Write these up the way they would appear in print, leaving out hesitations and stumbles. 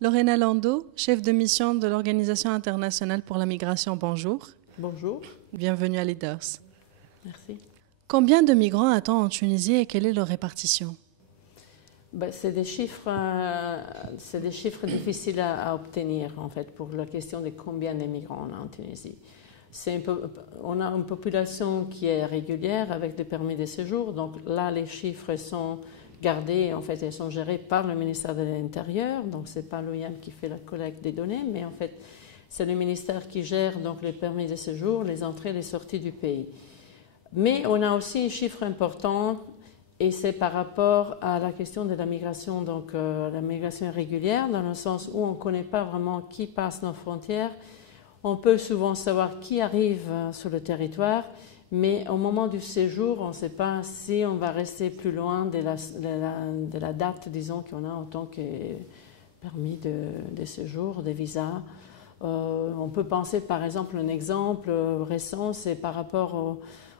Lorena Lando, chef de mission de l'Organisation internationale pour la migration, bonjour. Bonjour. Bienvenue à Leaders. Merci. Combien de migrants a-t-on en Tunisie et quelle est leur répartition? C'est des chiffres difficiles à obtenir, en fait, pour la question de combien de migrants on a en Tunisie. On a une population qui est régulière avec des permis de séjour, donc là, les chiffres sont gardés, en fait, ils sont gérés par le ministère de l'Intérieur, donc ce n'est pas l'OIM qui fait la collecte des données, mais en fait, c'est le ministère qui gère donc les permis de séjour, les entrées et les sorties du pays. Mais on a aussi un chiffre important, et c'est par rapport à la question de la migration, donc la migration irrégulière, dans le sens où on ne connaît pas vraiment qui passe nos frontières. On peut souvent savoir qui arrive sur le territoire, mais au moment du séjour, on ne sait pas si on va rester plus loin de la date, disons, qu'on a en tant que permis de séjour, de visa. On peut penser, par exemple, un exemple récent, c'est par rapport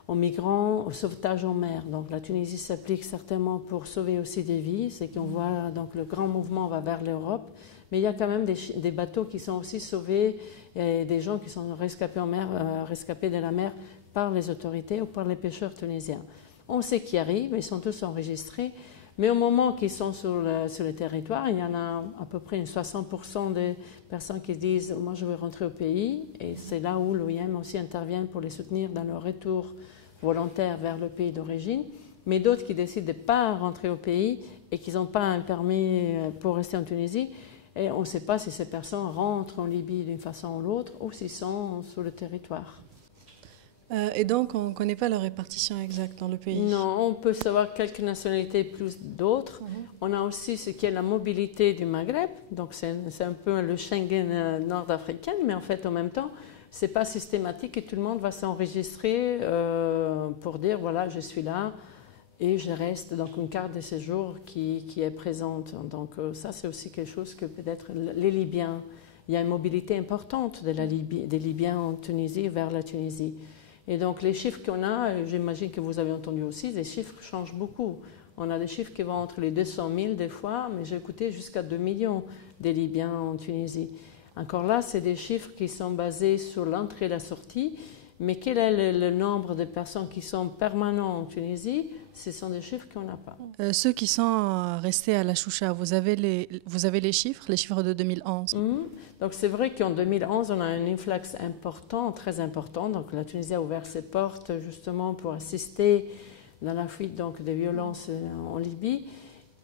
aux migrants, au sauvetage en mer. Donc la Tunisie s'applique certainement pour sauver aussi des vies. C'est qu'on voit, donc le grand mouvement va vers l'Europe, mais il y a quand même des bateaux qui sont aussi sauvés, et des gens qui sont rescapés en mer, rescapés de la mer par les autorités ou par les pêcheurs tunisiens. On sait qui arrive, ils sont tous enregistrés, mais au moment qu'ils sont sur le territoire, il y en a à peu près 60% de personnes qui disent « moi je veux rentrer au pays » et c'est là où l'OIM aussi intervient pour les soutenir dans leur retour volontaire vers le pays d'origine, mais d'autres qui décident de ne pas rentrer au pays et qui n'ont pas un permis pour rester en Tunisie. Et on ne sait pas si ces personnes rentrent en Libye d'une façon ou l'autre ou s'ils sont sur le territoire. Et donc, on ne connaît pas leur répartition exacte dans le pays? Non, on peut savoir quelques nationalités plus d'autres. On a aussi ce qui est la mobilité du Maghreb, donc c'est un peu le Schengen nord-africain, mais en fait, en même temps, ce n'est pas systématique et tout le monde va s'enregistrer pour dire voilà, je suis là et je reste. Donc, une carte de séjour qui est présente. Donc, ça, c'est aussi quelque chose que peut-être les Libyens, il y a une mobilité importante des Libyens en Tunisie vers la Tunisie. Et donc, les chiffres qu'on a, j'imagine que vous avez entendu aussi, les chiffres changent beaucoup. On a des chiffres qui vont entre les 200 000 des fois, mais j'ai écouté jusqu'à 2 millions de Libyens en Tunisie. Encore là, c'est des chiffres qui sont basés sur l'entrée et la sortie, mais quel est le nombre de personnes qui sont permanents en Tunisie? Ce sont des chiffres qu'on n'a pas. Ceux qui sont restés à la Choucha, vous avez les chiffres de 2011? Donc c'est vrai qu'en 2011, on a un influx important, très important. Donc la Tunisie a ouvert ses portes justement pour assister dans la fuite donc, des violences en Libye.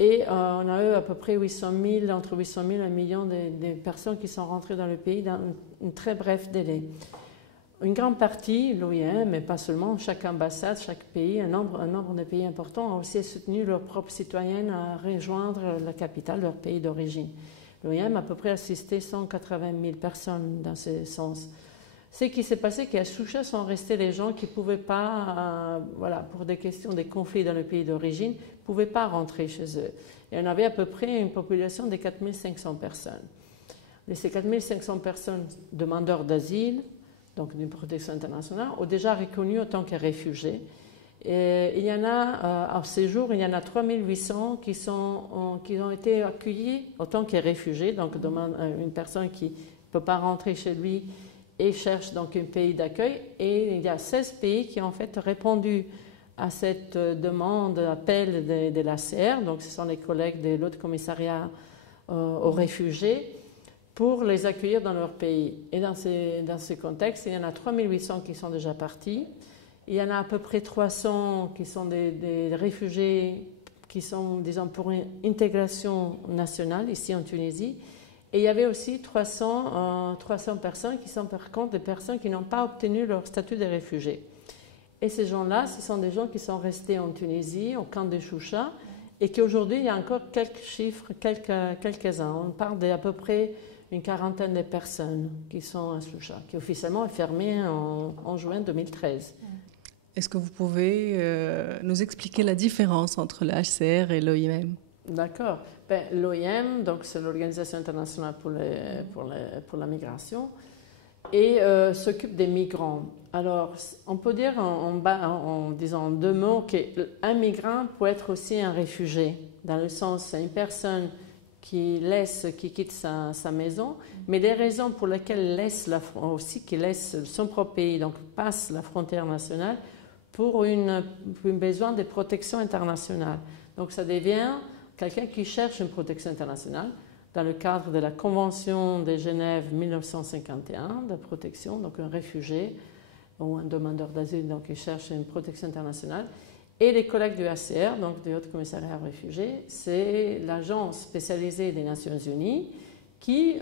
Et on a eu à peu près 800 000, entre 800 000 et 1 million de personnes qui sont rentrées dans le pays dans un très bref délai. Une grande partie, l'OIM, mais pas seulement, chaque ambassade, chaque pays, un nombre de pays importants ont aussi soutenu leurs propres citoyens à rejoindre la capitale, leur pays d'origine. L'OIM a à peu près assisté 180 000 personnes dans ce sens. Ce qui s'est passé, c'est qu'à Choucha sont restés les gens qui ne pouvaient pas, pour des questions de conflits dans le pays d'origine, ne pouvaient pas rentrer chez eux. Et on avait à peu près une population de 4 500 personnes. Et ces 4 500 personnes demandeurs d'asile, donc d'une protection internationale, ont déjà reconnu en tant que réfugiés. Et il y en a, à ce jour, il y en a 3 800 qui ont été accueillis en tant que réfugiés, donc une personne qui ne peut pas rentrer chez lui et cherche donc un pays d'accueil. Et il y a 16 pays qui ont en fait répondu à cette demande, appel de l'ACR, donc ce sont les collègues de l'autre commissariat aux réfugiés, pour les accueillir dans leur pays. Et dans ce contexte, il y en a 3 800 qui sont déjà partis. Il y en a à peu près 300 qui sont des réfugiés qui sont, disons, pour une intégration nationale ici en Tunisie. Et il y avait aussi 300 personnes qui sont par contre des personnes qui n'ont pas obtenu leur statut de réfugiés. Et ces gens-là, ce sont des gens qui sont restés en Tunisie, au camp de Choucha, et qu'aujourd'hui, il y a encore quelques chiffres, quelques-uns. On parle d'à peu près une quarantaine de personnes qui sont à Choucha, qui officiellement est fermée en juin 2013. Est-ce que vous pouvez nous expliquer la différence entre le HCR et l'OIM? D'accord. L'OIM, donc c'est l'Organisation internationale pour la migration, et s'occupe des migrants. Alors, on peut dire en disant en 2 mots qu'un migrant peut être aussi un réfugié, dans le sens c'est une personne qui quitte sa maison, mais les raisons pour lesquelles qu'il laisse son propre pays, donc passe la frontière nationale pour un besoin de protection internationale. Donc ça devient quelqu'un qui cherche une protection internationale dans le cadre de la Convention de Genève 1951 de protection, donc un réfugié ou un demandeur d'asile donc qui cherche une protection internationale. Et les collègues du HCR, donc du Haut Commissariat aux réfugiés, c'est l'agence spécialisée des Nations Unies qui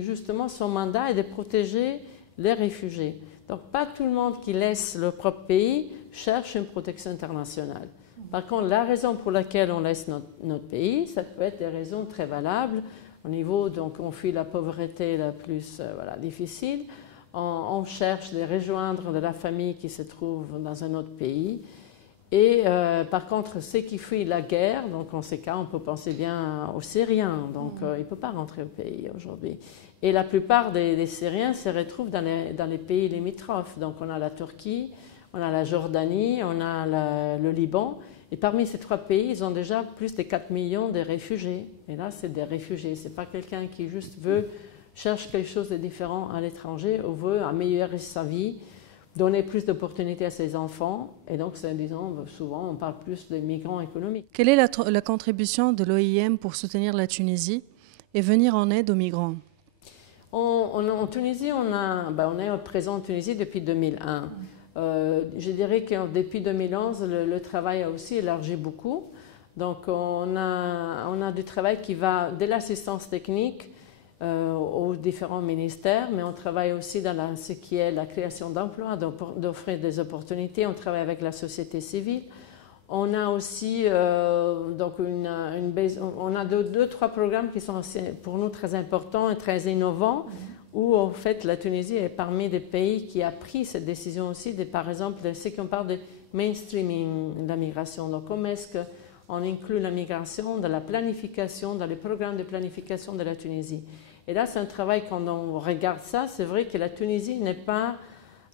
justement, son mandat est de protéger les réfugiés. Donc pas tout le monde qui laisse leur propre pays cherche une protection internationale. Par contre, la raison pour laquelle on laisse notre pays, ça peut être des raisons très valables. Au niveau, donc on fuit la pauvreté la plus difficile, on cherche de rejoindre de la famille qui se trouve dans un autre pays. Et par contre, ceux qui fuient la guerre, donc en ces cas, on peut penser bien aux Syriens, donc ils ne peuvent pas rentrer au pays aujourd'hui. Et la plupart des Syriens se retrouvent dans les pays limitrophes. Donc on a la Turquie, on a la Jordanie, on a le Liban. Et parmi ces 3 pays, ils ont déjà plus de 4 millions de réfugiés. Et là, c'est des réfugiés. Ce n'est pas quelqu'un qui juste cherche quelque chose de différent à l'étranger ou veut améliorer sa vie, donner plus d'opportunités à ses enfants. Et donc, disons, souvent, on parle plus de migrants économiques. Quelle est la contribution de l'OIM pour soutenir la Tunisie et venir en aide aux migrants? En Tunisie, on est présent en Tunisie depuis 2001. Je dirais que depuis 2011, le travail a aussi élargi beaucoup. Donc, on a du travail qui va de l'assistance technique aux différents ministères, mais on travaille aussi dans ce qui est la création d'emplois, d'offrir des opportunités. On travaille avec la société civile. On a aussi donc on a 2-3 programmes qui sont pour nous très importants et très innovants, où en fait la Tunisie est parmi des pays qui a pris cette décision aussi, par exemple, de ce qu'on parle de mainstreaming de la migration. Donc comment est-ce qu'on inclut la migration dans la planification, dans les programmes de planification de la Tunisie. Et là, c'est un travail, quand on regarde ça, c'est vrai que la Tunisie n'est pas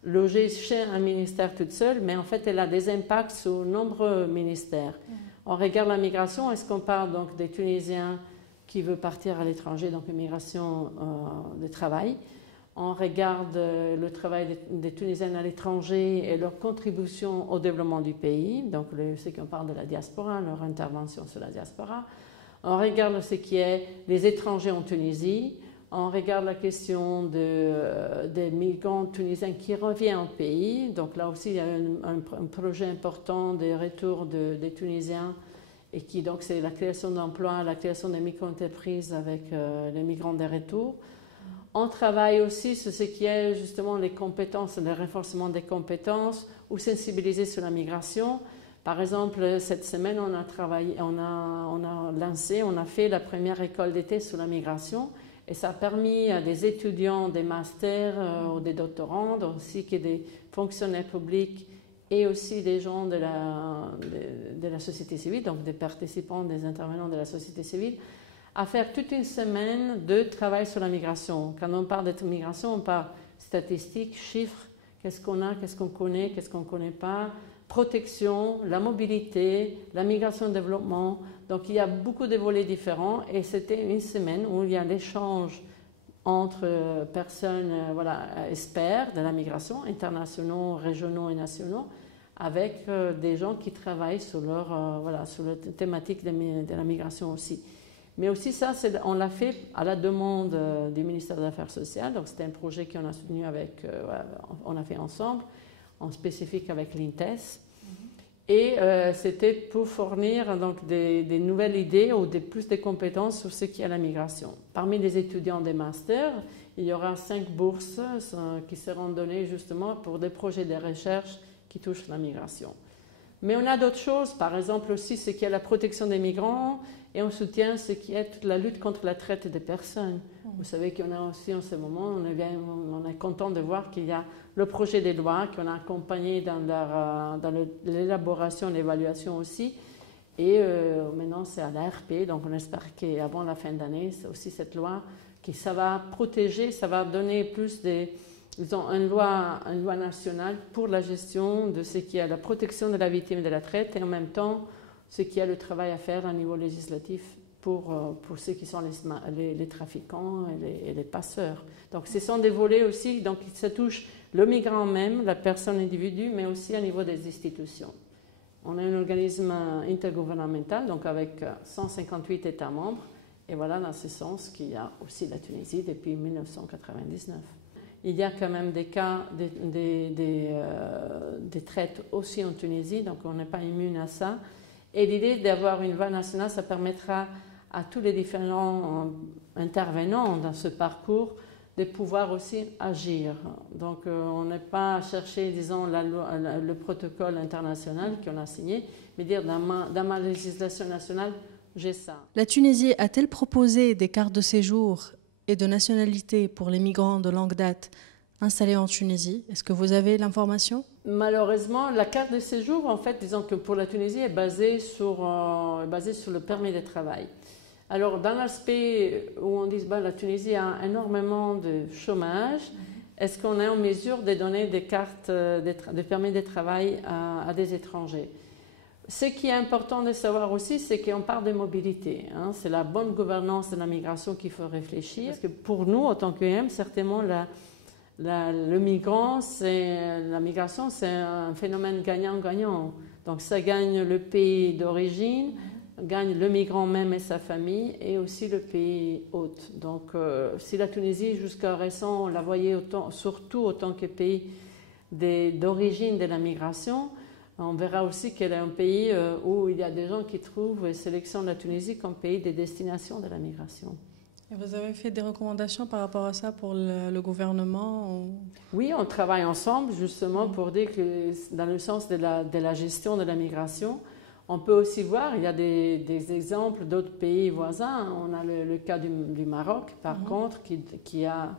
logée chez un ministère toute seule, mais en fait, elle a des impacts sur nombreux ministères. On regarde la migration, est-ce qu'on parle donc des Tunisiens qui veulent partir à l'étranger, donc une migration de travail. On regarde le travail des Tunisiennes à l'étranger et leur contribution au développement du pays, donc ce qu'on parle de la diaspora, leur intervention sur la diaspora. On regarde ce qui est les étrangers en Tunisie. On regarde la question des migrants tunisiens qui reviennent au pays. Donc là aussi, il y a un projet important de retour des Tunisiens et qui donc c'est la création d'emplois, la création des micro-entreprises avec les migrants de retour. On travaille aussi sur ce qui est justement les compétences, le renforcement des compétences ou sensibiliser sur la migration. Par exemple, cette semaine, on a fait la première école d'été sur la migration et ça a permis à des étudiants, des masters ou des doctorants, aussi que des fonctionnaires publics et aussi des gens de la société civile, donc des participants, des intervenants de la société civile, à faire toute une semaine de travail sur la migration. Quand on parle de migration, on parle statistiques, chiffres, qu'est-ce qu'on a, qu'est-ce qu'on connaît, qu'est-ce qu'on ne connaît pas, protection, la mobilité, la migration et développement. Donc il y a beaucoup de volets différents et c'était une semaine où il y a l'échange entre personnes, experts de la migration, internationaux, régionaux et nationaux, avec des gens qui travaillent sur sur la thématique de la migration aussi. Mais aussi ça, on l'a fait à la demande du ministère des Affaires sociales. Donc c'était un projet qu'on a soutenu on a fait ensemble, en spécifique avec l'INTES. Et c'était pour fournir donc des nouvelles idées ou plus de compétences sur ce qui est la migration. Parmi les étudiants des masters, il y aura 5 bourses qui seront données justement pour des projets de recherche qui touchent la migration. Mais on a d'autres choses, par exemple aussi ce qui est la protection des migrants, et on soutient ce qui est toute la lutte contre la traite des personnes. Vous savez qu'on a aussi en ce moment, on est content de voir qu'il y a le projet des lois qu'on a accompagné dans l'élaboration et l'évaluation aussi. Et maintenant, c'est à l'ARP, donc on espère qu'avant la fin d'année, c'est aussi cette loi ça va protéger, ça va donner plus une loi nationale pour la gestion de ce qui est la protection de la victime de la traite et en même temps ce qui est le travail à faire à niveau législatif pour ceux qui sont les trafiquants et les passeurs. Donc ce sont des volets aussi, donc ça touche le migrant même, la personne individu, mais aussi au niveau des institutions. On a un organisme intergouvernemental, donc avec 158 États membres, et voilà dans ce sens qu'il y a aussi la Tunisie depuis 1999. Il y a quand même des cas, des traites aussi en Tunisie, donc on n'est pas immune à ça. Et l'idée d'avoir une voie nationale, ça permettra à tous les différents intervenants dans ce parcours de pouvoir aussi agir. Donc on n'est pas à chercher, disons, le protocole international qu'on a signé, mais dire dans ma législation nationale, j'ai ça. La Tunisie a-t-elle proposé des cartes de séjour et de nationalité pour les migrants de longue date installés en Tunisie? Est-ce que vous avez l'information? Malheureusement, la carte de séjour, en fait, disons que pour la Tunisie, est basée sur le permis de travail. Alors, dans l'aspect où on dit que la Tunisie a énormément de chômage, est-ce qu'on est en mesure de donner des cartes de permis de travail à des étrangers? Ce qui est important de savoir aussi, c'est qu'on parle de mobilité. Hein. C'est la bonne gouvernance de la migration qu'il faut réfléchir. Parce que pour nous, en tant qu'EM, certainement, la migration, c'est un phénomène gagnant-gagnant. Donc ça gagne le pays d'origine, gagne le migrant même et sa famille, et aussi le pays hôte. Donc si la Tunisie, jusqu'à récent, on la voyait surtout autant que pays d'origine de la migration, on verra aussi qu'elle est un pays où il y a des gens qui trouvent et sélectionnent la Tunisie comme pays de destination de la migration. Et vous avez fait des recommandations par rapport à ça pour le gouvernement? Oui, on travaille ensemble justement pour dire que dans le sens de la gestion de la migration, on peut aussi voir, il y a des exemples d'autres pays voisins. On a le cas du Maroc, par contre, qui a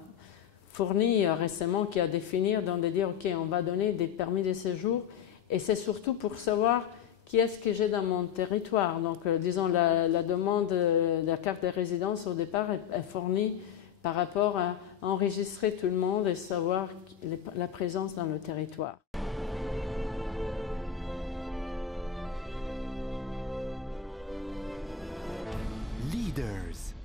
fourni récemment, qui a défini, donc de dire, OK, on va donner des permis de séjour. Et c'est surtout pour savoir qui est-ce que j'ai dans mon territoire. Donc, disons, la demande de la carte de résidence au départ est fournie par rapport à enregistrer tout le monde et savoir la présence dans le territoire. Leaders.